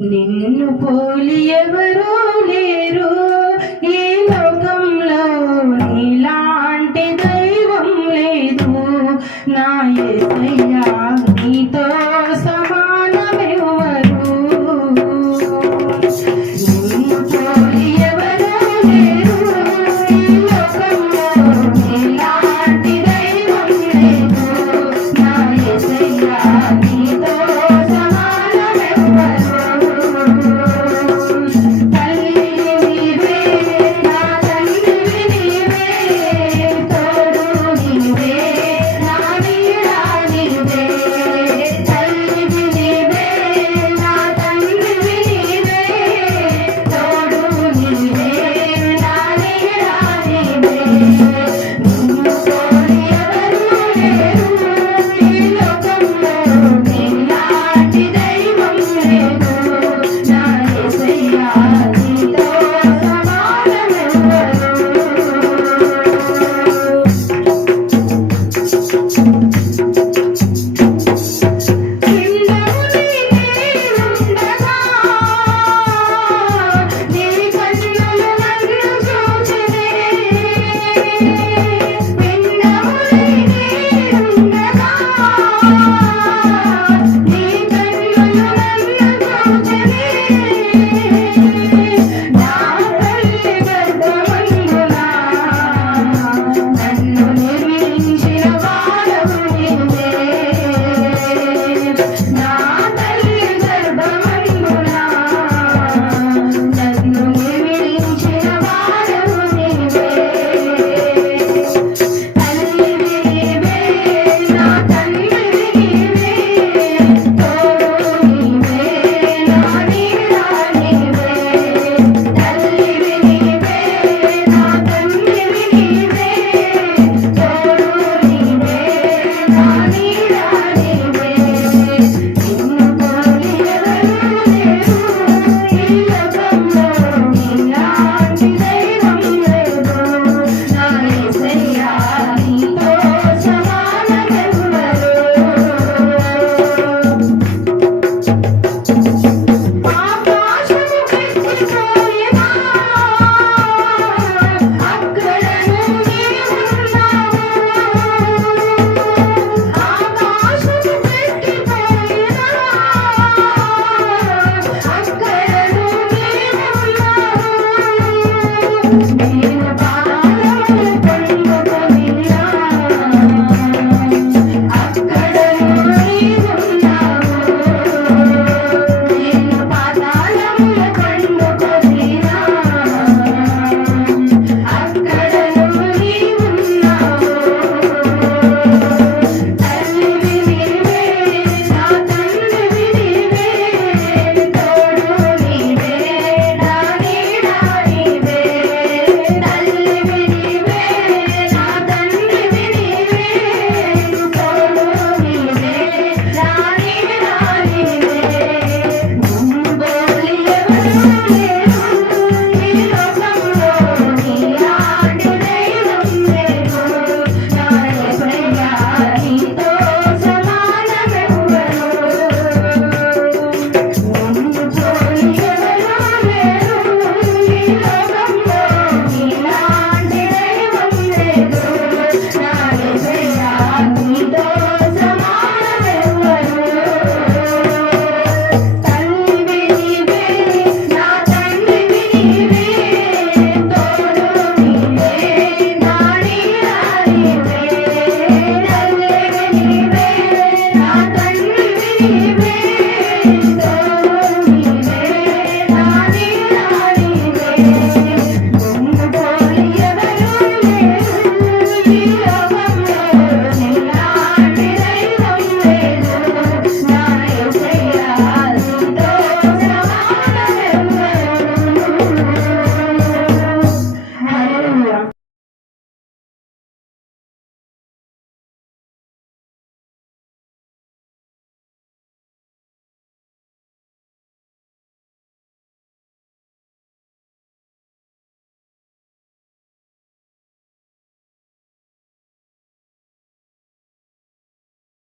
నిన్ను పోలి ఎవరూ లేరు. Música